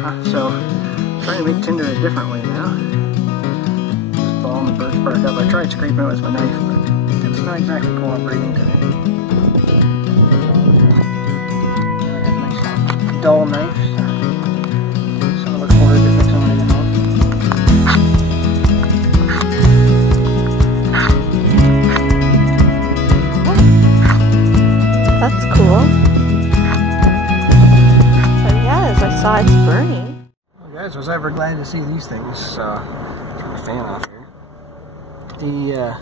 So, trying to make tinder a different way now. Just balling the birch bark up. I tried scraping it with my knife, but it's not exactly cooperating today. I have a nice dull knife, so I look forward to fixing when I get home. That's cool. But yes, I saw it's burning. Well, guys, was ever glad to see these things. Turn the fan off here.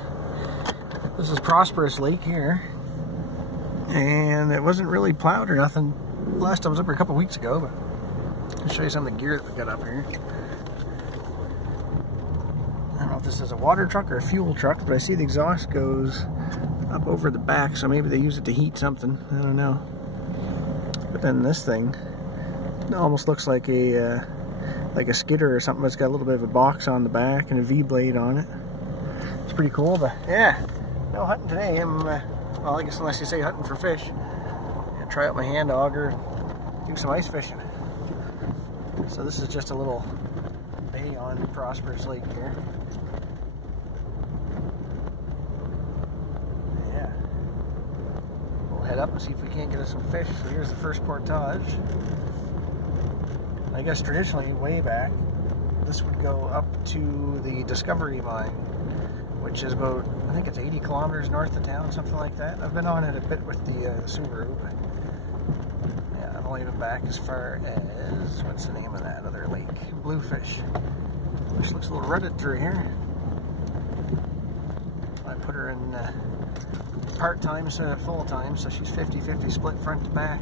This is Prosperous Lake here, and it wasn't really plowed or nothing. Last time I was up here a couple weeks ago, but I'll show you some of the gear that we got up here. I don't know if this is a water truck or a fuel truck, but I see the exhaust goes up over the back, so maybe they use it to heat something. I don't know. But then this thing, it almost looks like a skidder or something. It's got a little bit of a box on the back and a V-blade on it. It's pretty cool, but yeah, no hunting today. I'm, well, I guess unless you say hunting for fish. Yeah, try out my hand auger, do some ice fishing. So this is just a little bay on Prosperous Lake here. Yeah. We'll head up and see if we can't get us some fish. So here's the first portage. I guess traditionally, way back, this would go up to the Discovery Mine, which is about, I think it's 80 kilometers north of town, something like that. I've been on it a bit with the Subaru, but yeah, I've only been back as far as, what's the name of that other lake? Bluefish, which looks a little rutted through here. I put her in part-time instead of full-time, so she's 50-50 split front to back.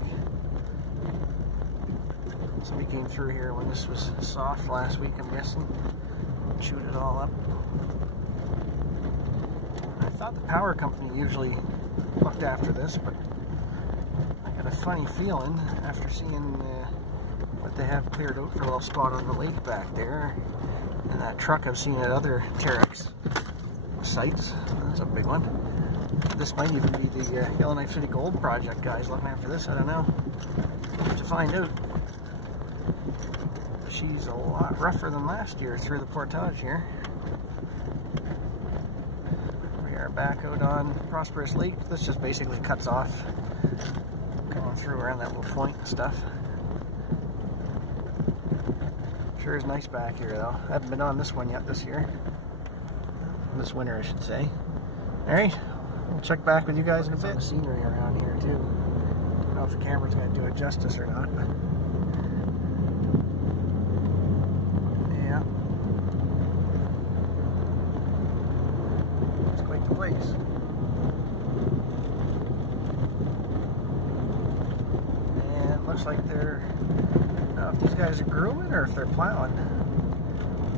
Somebody came through here when this was soft last week, I'm guessing. Chewed it all up. I thought the power company usually looked after this, but I got a funny feeling after seeing what they have cleared out for a little spot on the lake back there. And that truck I've seen at other Terex sites. That's a big one. This might even be the Yellowknife City Gold Project guys looking after this. I don't know. We'll have to find out. She's a lot rougher than last year through the portage here. We are back out on Prosperous Lake. This just basically cuts off going through around that little point and stuff. Sure is nice back here though. I haven't been on this one yet this year. This winter, I should say. Alright, we'll check back with you guys in a bit. The scenery around here too. I don't know if the camera's going to do it justice or not, but place. And it looks like they're, I don't know if these guys are grooming or if they're plowing.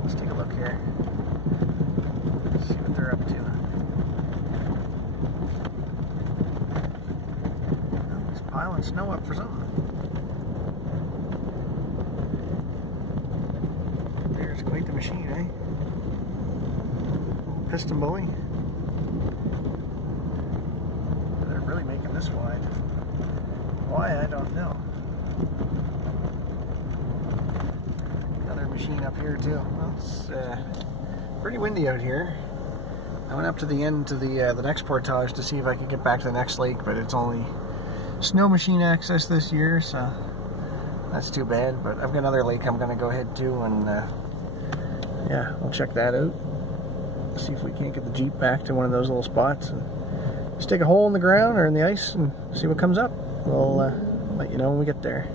Let's take a look here. See what they're up to. Oh, he's piling snow up for something. There's quite the machine, eh? Piston bully. Really making this wide. Why, I don't know. Another machine up here too. Well, it's pretty windy out here. I went up to the end to the next portage to see if I could get back to the next lake, but it's only snow machine access this year, so that's too bad. But I've got another lake I'm going to go ahead to, and yeah, we'll check that out. See if we can't get the Jeep back to one of those little spots. Stick a hole in the ground or in the ice and see what comes up. We'll let you know when we get there.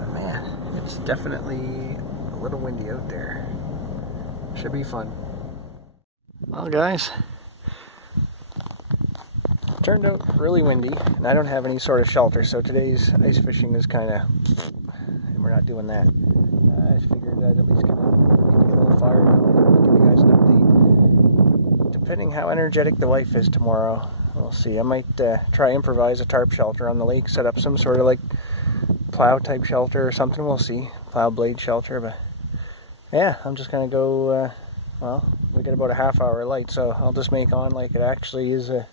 But man, it's definitely a little windy out there. Should be fun. Well guys, it turned out really windy and I don't have any sort of shelter, so today's ice fishing is kind of, we're not doing that. I just figured I'd at least come out and get a little fire and give you guys an update. Depending how energetic the wife is tomorrow, we'll see. I might try improvise a tarp shelter on the lake, set up some sort of like plow type shelter or something. We'll see. Plow blade shelter, but yeah, I'm just gonna go, well, we get about a half-hour light, so I'll just make on like it actually is a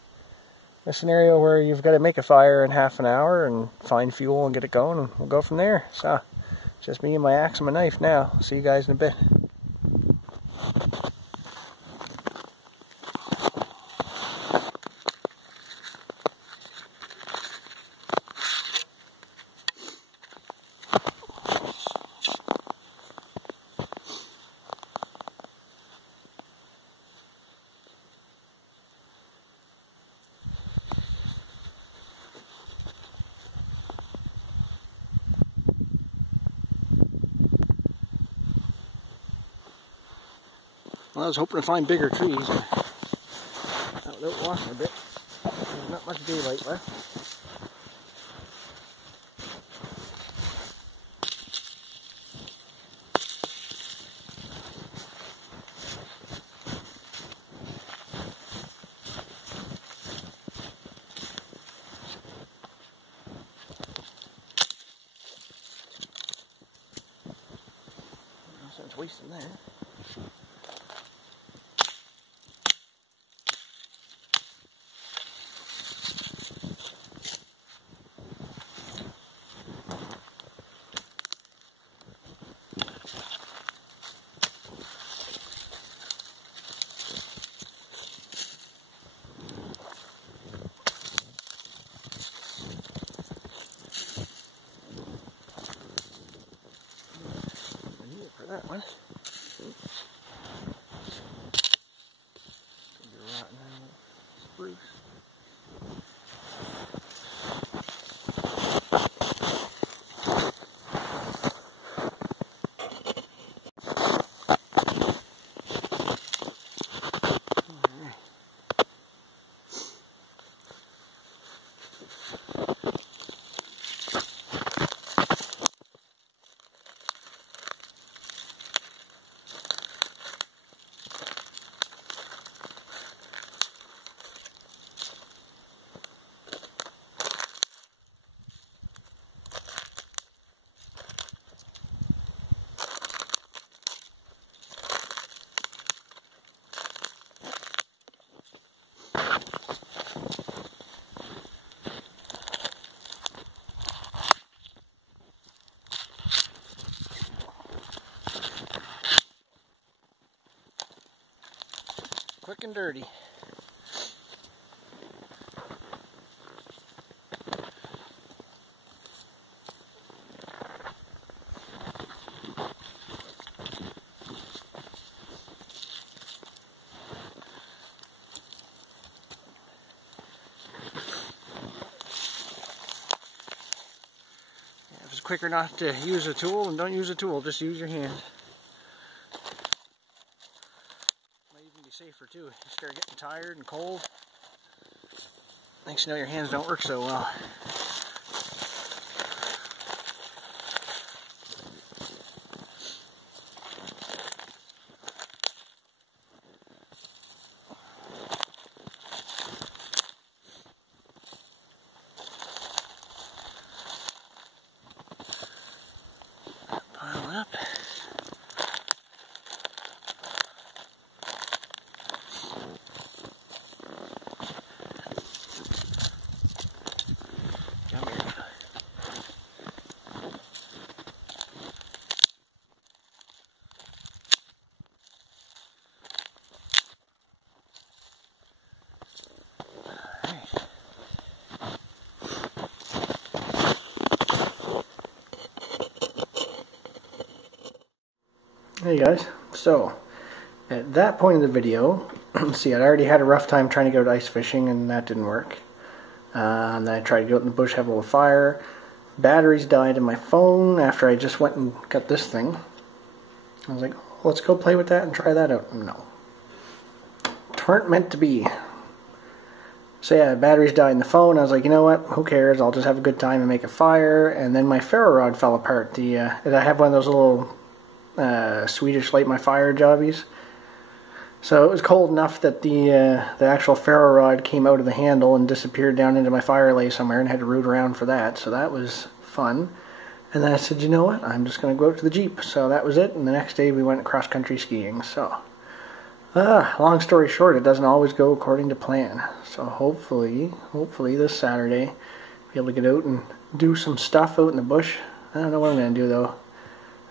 scenario where you've got to make a fire in half an hour and find fuel and get it going, and we'll go from there. So Just me and my axe and my knife now. See you guys in a bit. Well, I was hoping to find bigger trees. Without walking a bit, there's not much daylight left. No sense wasting there. For that one. Rotten spruce. Quick and dirty. If it's quicker not to use a tool, then don't use a tool, just use your hand. Safer too. You start getting tired and cold. Next you know your hands don't work so well. Pile up. Hey guys, so at that point in the video, see, I'd already had a rough time trying to go ice fishing and that didn't work. And then I tried to go out in the bush, have a little fire. Batteries died in my phone after I just went and got this thing. I was like, oh, let's go play with that and try that out. No. Weren't meant to be. So yeah, batteries died in the phone. I was like, you know what, who cares, I'll just have a good time and make a fire. And then my ferro rod fell apart. I have one of those little Swedish light my fire jobbies. So it was cold enough that the actual ferro rod came out of the handle and disappeared down into my fire lay somewhere, and had to root around for that. So that was fun. And then I said, you know what, I'm just going to go out to the Jeep. So that was it, and the next day we went cross-country skiing. So, long story short, it doesn't always go according to plan. So hopefully this Saturday, be able to get out and do some stuff out in the bush. I don't know what I'm going to do though.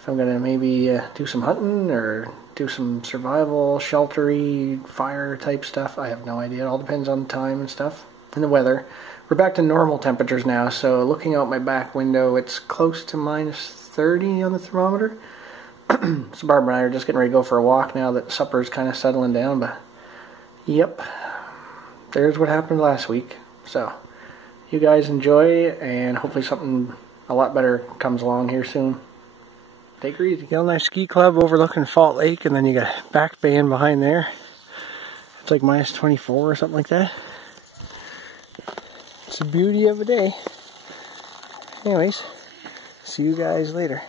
if I'm gonna maybe do some hunting or do some survival, sheltery, fire type stuff. I have no idea. It all depends on the time and stuff and the weather. We're back to normal temperatures now, so looking out my back window, it's close to -30 on the thermometer. So Barbara and I are just getting ready to go for a walk now that supper's kind of settling down, but yep, there's what happened last week. So you guys enjoy, and hopefully something a lot better comes along here soon. Take her easy. You got a nice ski club overlooking Fault Lake, and then you got Back Band behind there. It's like -24 or something like that. It's the beauty of a day. Anyways, see you guys later.